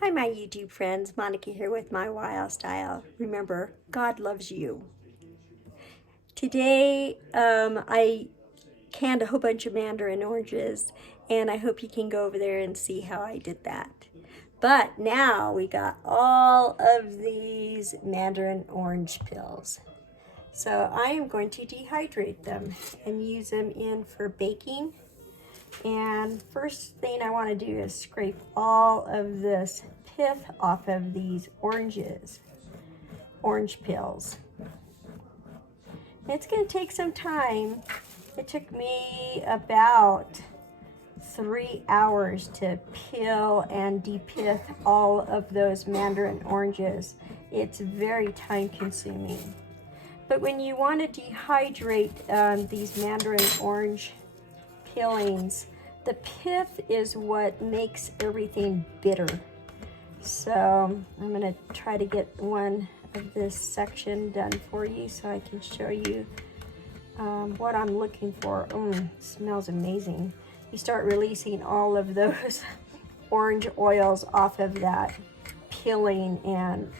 Hi, my YouTube friends. Monica here with MyWyoStyle. Remember, God loves you. Today, I canned a whole bunch of mandarin oranges, and I hope you can go over there and see how I did that. But now we got all of these mandarin orange pills. So I am going to dehydrate them and use them in for baking. And first thing I want to do is scrape all of this pith off of these orange pills. It's going to take some time. It took me about 3 hours to peel and depith all of those mandarin oranges. It's very time consuming. But when you want to dehydrate these mandarin orange peelings, the pith is what makes everything bitter. So I'm going to try to get one of this section done for you so I can show you what I'm looking for. It smells amazing. You start releasing all of those orange oils off of that peeling, and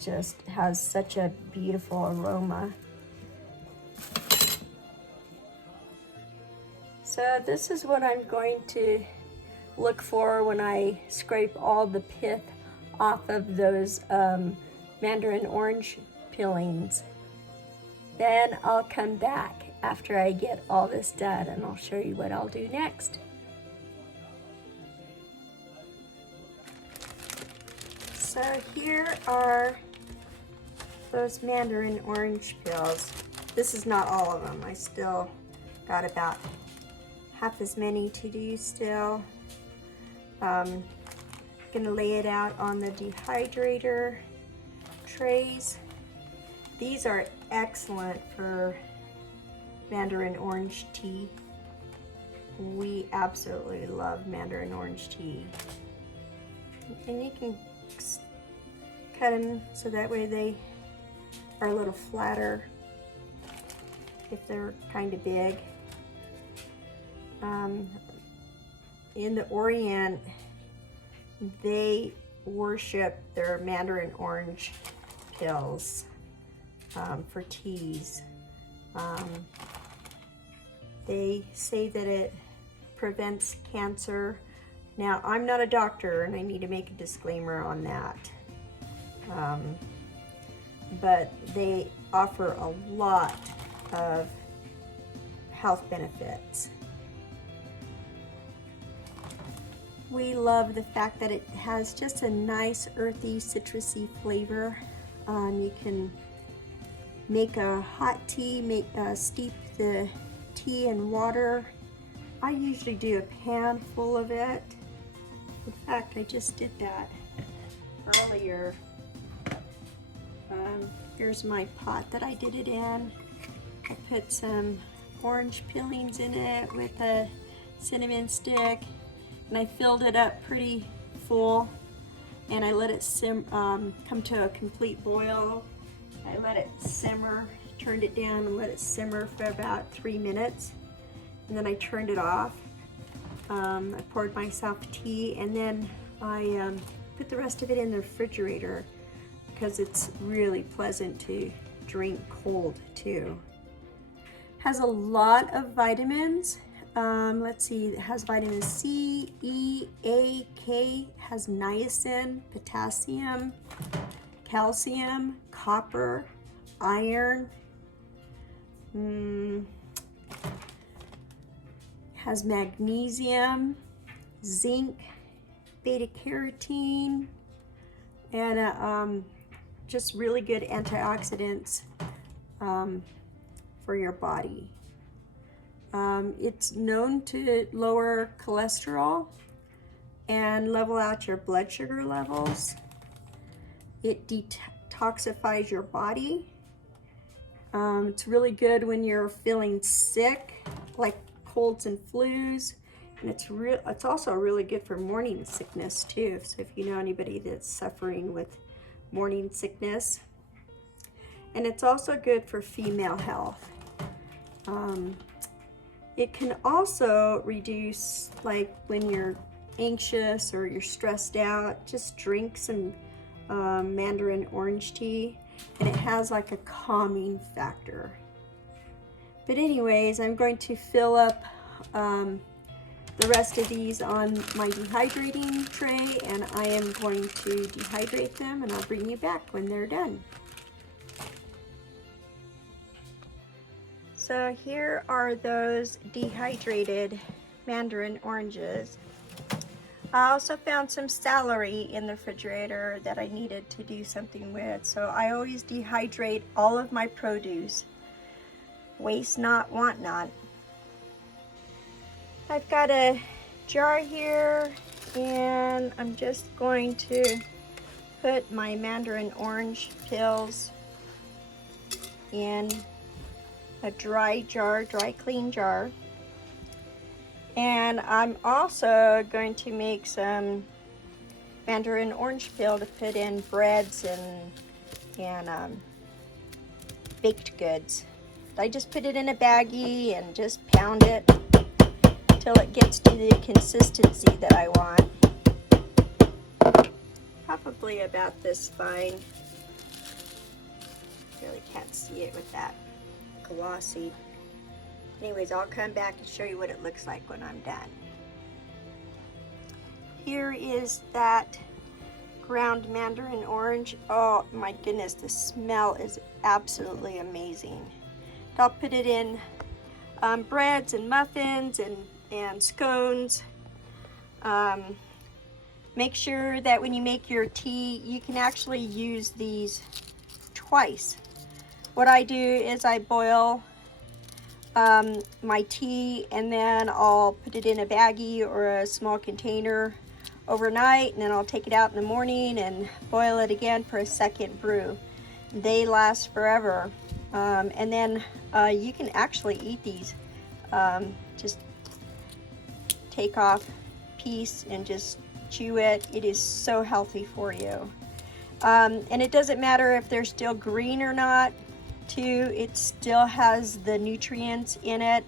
just has such a beautiful aroma. So this is what I'm going to look for when I scrape all the pith off of those mandarin orange peelings. Then I'll come back after I get all this done and I'll show you what I'll do next. So here are those mandarin orange peels. This is not all of them. I still got about half as many to do still. Gonna lay it out on the dehydrator trays. These are excellent for mandarin orange tea. We absolutely love mandarin orange tea. And you can cut them so that way they are a little flatter if they're kind of big. In the Orient, they worship their mandarin orange pills for teas. They say that it prevents cancer. Now, I'm not a doctor, and I need to make a disclaimer on that. But they offer a lot of health benefits. We love the fact that it has just a nice earthy citrusy flavor. You can make a hot tea, steep the tea in water. I usually do a pan full of it. In fact, I just did that earlier. Here's my pot that I did it in. I put some orange peelings in it with a cinnamon stick, and I filled it up pretty full, and I let it come to a complete boil. I let it simmer, turned it down and let it simmer for about 3 minutes, and then I turned it off. I poured myself tea, and then I put the rest of it in the refrigerator because it's really pleasant to drink cold too. Has a lot of vitamins. Let's see, it has vitamin C, E, A, K, has niacin, potassium, calcium, copper, iron, has magnesium, zinc, beta carotene, and just really good antioxidants for your body. It's known to lower cholesterol and level out your blood sugar levels. It detoxifies your body. It's really good when you're feeling sick, like colds and flus. And it's also really good for morning sickness too. So if you know anybody that's suffering with morning sickness. And it's also good for female health. It can also reduce, like when you're anxious or you're stressed out, just drink some Mandarin orange tea, and it has like a calming factor. But anyways, I'm going to fill up the rest of these on my dehydrating tray, and I am going to dehydrate them, and I'll bring you back when they're done. So here are those dehydrated Mandarin oranges. I also found some celery in the refrigerator that I needed to do something with. So I always dehydrate all of my produce. Waste not, want not. I've got a jar here, and I'm just going to put my Mandarin orange pills in a dry jar, dry clean jar. And I'm also going to make some Mandarin orange peel to put in breads and baked goods. I just put it in a baggie and just pound it till it gets to the consistency that I want. Probably about this fine. Really can't see it with that glossy. Anyways, I'll come back and show you what it looks like when I'm done. Here is that ground Mandarin orange. Oh my goodness, the smell is absolutely amazing. I'll put it in breads and muffins and scones. Make sure that when you make your tea, you can actually use these twice. What I do is I boil my tea, and then I'll put it in a baggie or a small container overnight, and then I'll take it out in the morning and boil it again for a second brew. They last forever. And then you can actually eat these. Just take off a piece and just chew it. It is so healthy for you. And it doesn't matter if they're still green or not, too. It still has the nutrients in it.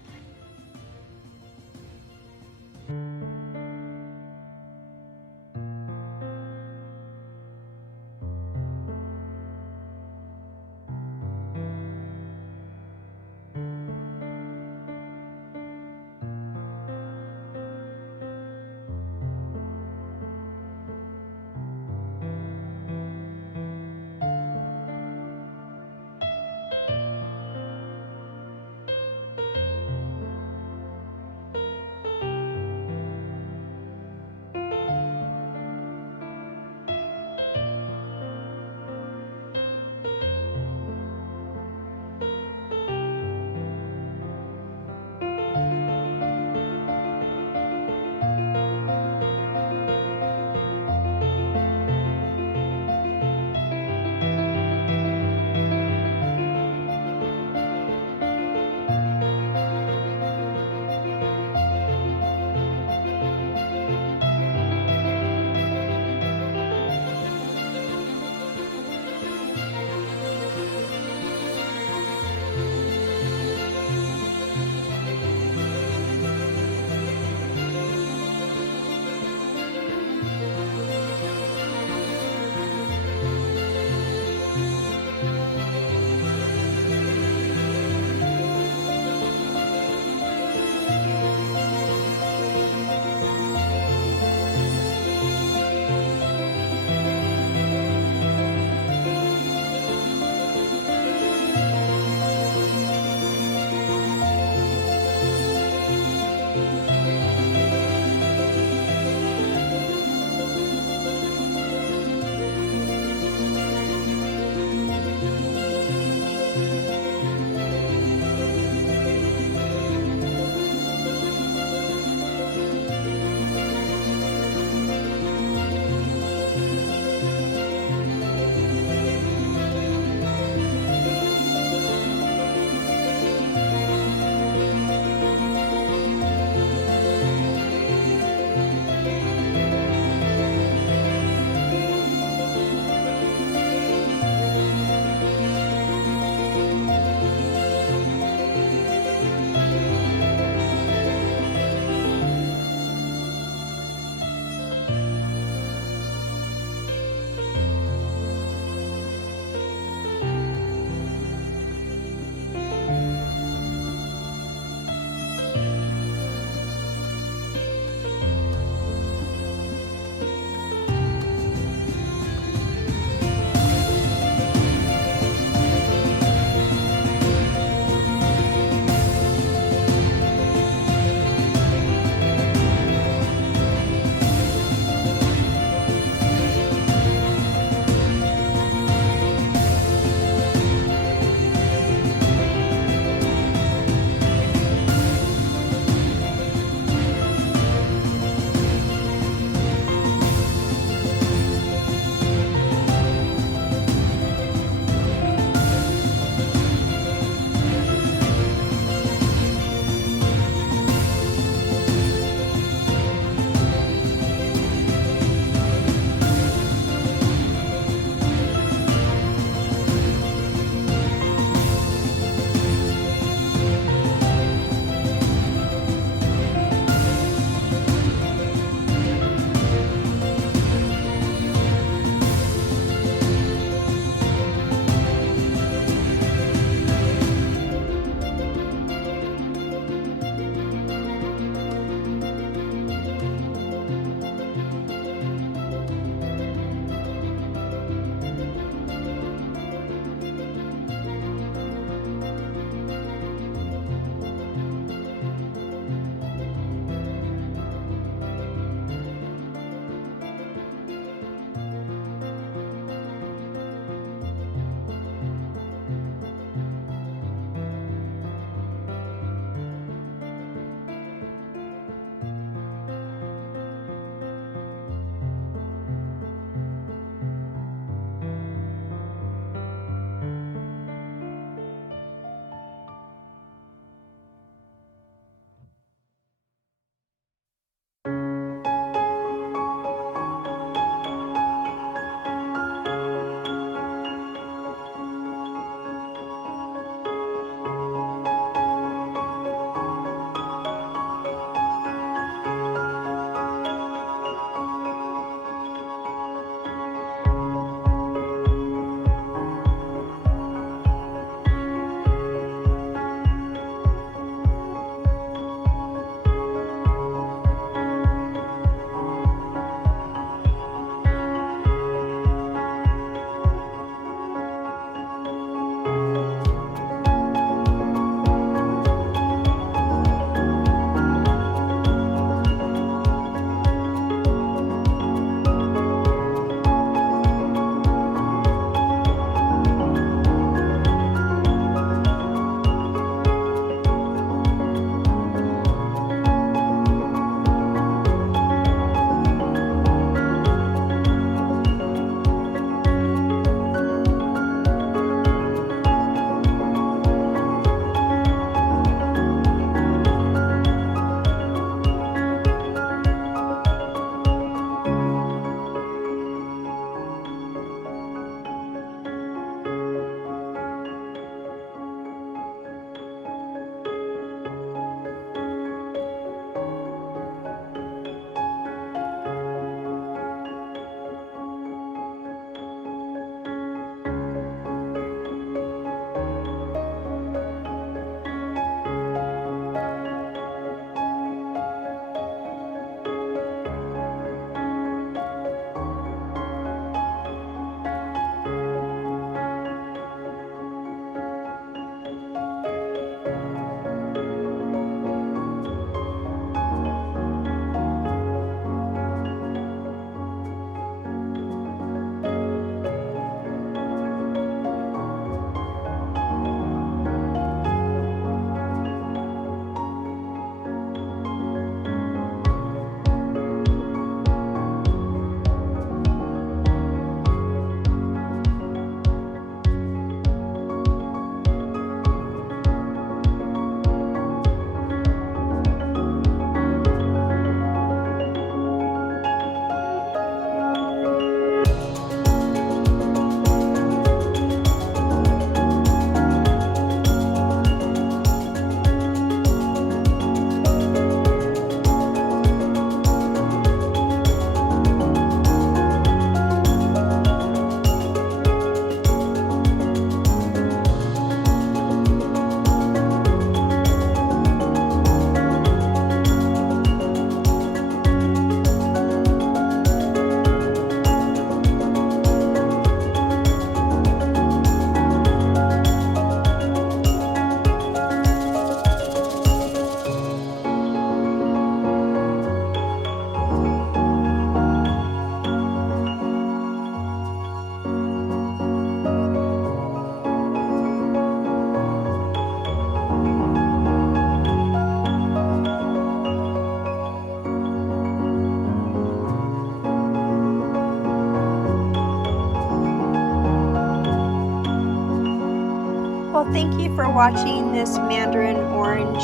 for watching this Mandarin orange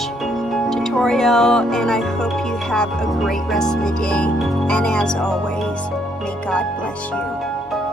tutorial, and I hope you have a great rest of the day. And as always, may God bless you.